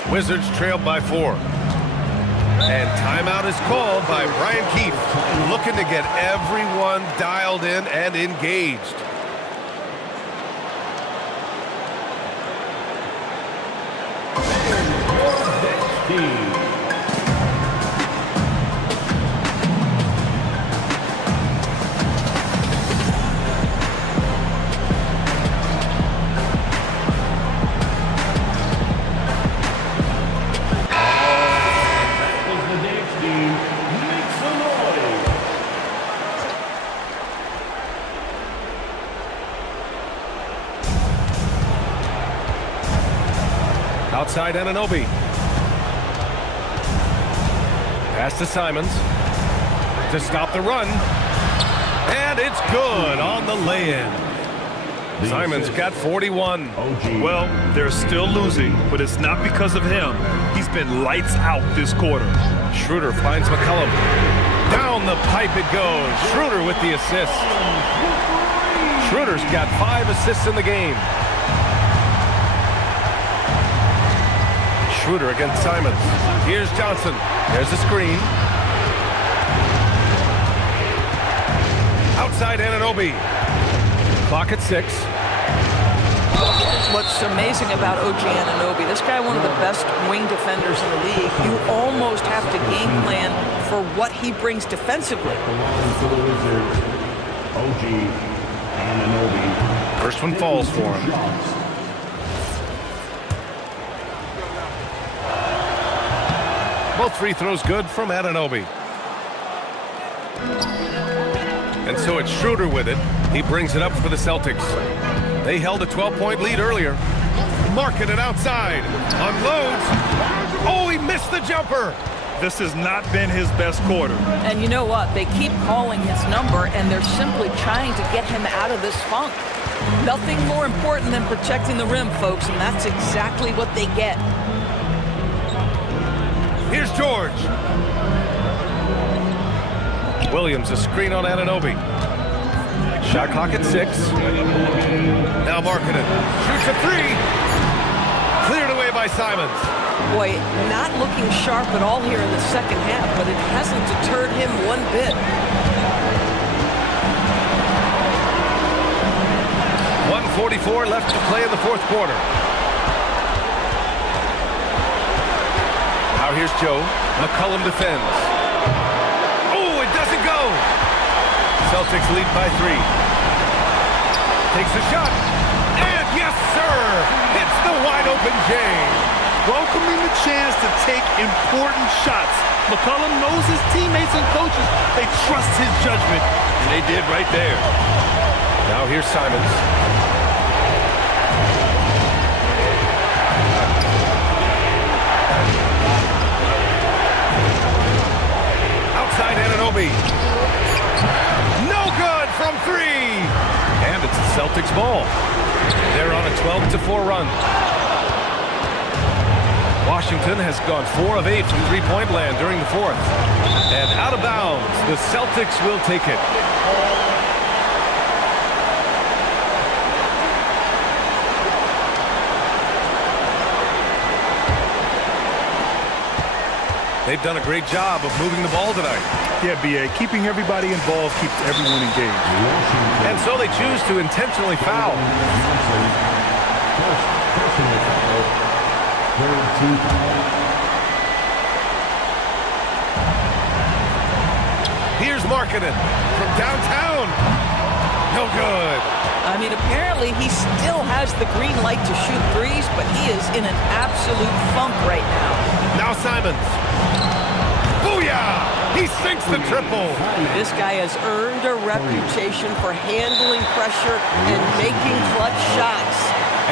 Wizards trailed by 4. And timeout is called by Brian Keefe, looking to get everyone dialed in and engaged. Outside Anunoby. Pass to Simons to stop the run. And it's good on the lay-in. Simons got 41. Well, they're still losing, but it's not because of him. He's been lights out this quarter. Schroeder finds McCollum. Down the pipe it goes. Schroeder with the assist. Schroeder's got 5 assists in the game. Schroeder against Simons. Here's Johnson. There's the screen. Outside Anunoby. Clock at 6. What's amazing about OG Anunoby, this guy one of the best wing defenders in the league. You almost have to game plan for what he brings defensively. OG Anunoby. First one falls for him. Both free throws good from Anunoby. And so it's Schroeder with it. He brings it up for the Celtics. They held a 12-point lead earlier. Markkanen outside. Unloads. Oh, he missed the jumper. This has not been his best quarter. And you know what? They keep calling his number, and they're simply trying to get him out of this funk. Nothing more important than protecting the rim, folks, and that's exactly what they get. Here's George. Williams, a screen on Anunoby. Shot clock at 6. Now Markkanen shoots a 3. Cleared away by Simons. Boy, not looking sharp at all here in the second half, but it hasn't deterred him one bit. 1:44 left to play in the fourth quarter. Now here's Joe. McCollum defends. Oh, it doesn't go. Celtics lead by 3. Takes a shot. And yes, sir. Hits the wide open J. Welcoming the chance to take important shots. McCollum knows his teammates and coaches. They trust his judgment, and they did right there. Now here's Simons. Outside Anunoby. No good from 3. 12-4 run. Washington has gone 4 of 8 from three-point land during the fourth. And out of bounds, the Celtics will take it. They've done a great job of moving the ball tonight. Yeah, B.A., keeping everybody involved keeps everyone engaged. And so they choose to intentionally foul. First personal foul. Third team foul. Here's Markkanen from downtown. No good. I mean, apparently he still has the green light to shoot threes, but he is in an absolute funk right now. Now Simons. Booyah! He sinks the triple. This guy has earned a reputation for handling pressure and making clutch shots.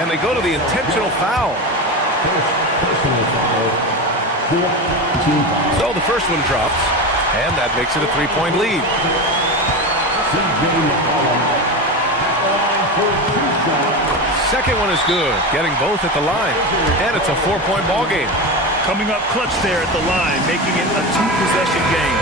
And they go to the intentional foul. First personal foul. Fourth team foul. So the first one drops, and that makes it a three-point lead. C.J. McCollum at the line for 2 shots. Second one is good, getting both at the line. And it's a 4-point ball game. Coming up clutch there at the line, making it a 2-possession game.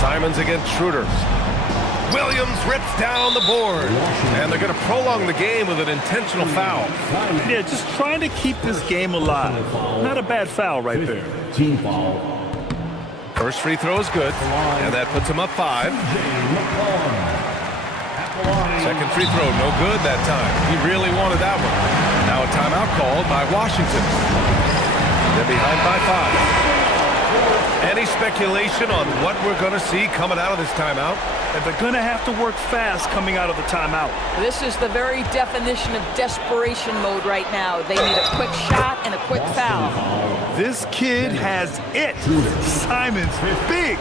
Simons against Schroeder. Williams rips down the board. And they're going to prolong the game with an intentional foul. Yeah, just trying to keep this game alive. Not a bad foul right there. Team foul. First free throw is good, and that puts him up 5. Second free throw, no good that time. He really wanted that one. Now a timeout called by Washington. They're behind by 5. Any speculation on what we're going to see coming out of this timeout? And they're going to have to work fast coming out of the timeout. This is the very definition of desperation mode right now. They need a quick shot and a quick foul. This kid has it. Simons big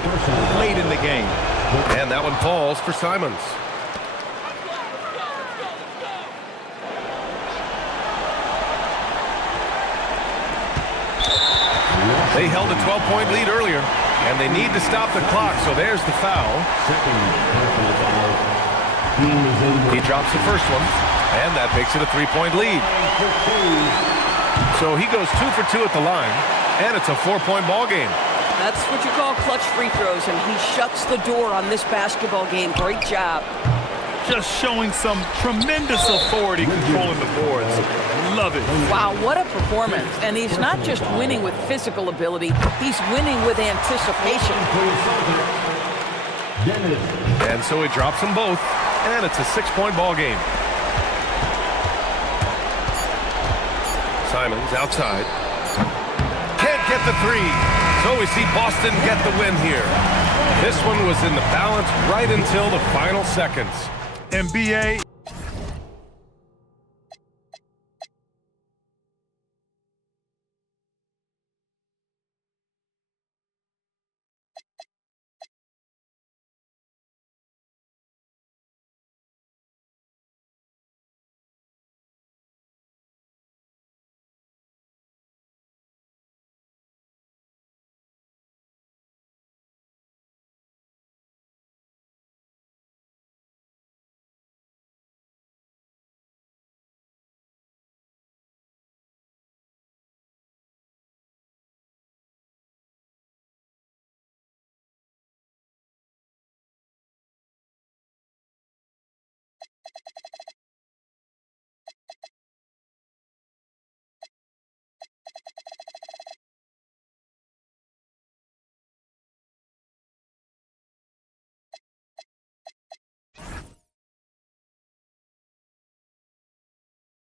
late in the game. And that one falls for Simons. They held a 12-point lead earlier, and they need to stop the clock, so there's the foul. Second personal foul. Team is in. He drops the first one, and that makes it a 3-point lead. So he goes 2 for 2 at the line, and it's a 4-point ball game. That's what you call clutch free throws, and he shuts the door on this basketball game. Great job. Just showing some tremendous authority controlling the boards. Love it. Wow, what a performance. And he's not just winning with physical ability, he's winning with anticipation. And so he drops them both, and it's a 6-point ball game. Simons outside. Can't get the 3. So we see Boston get the win here. This one was in the balance right until the final seconds. NBA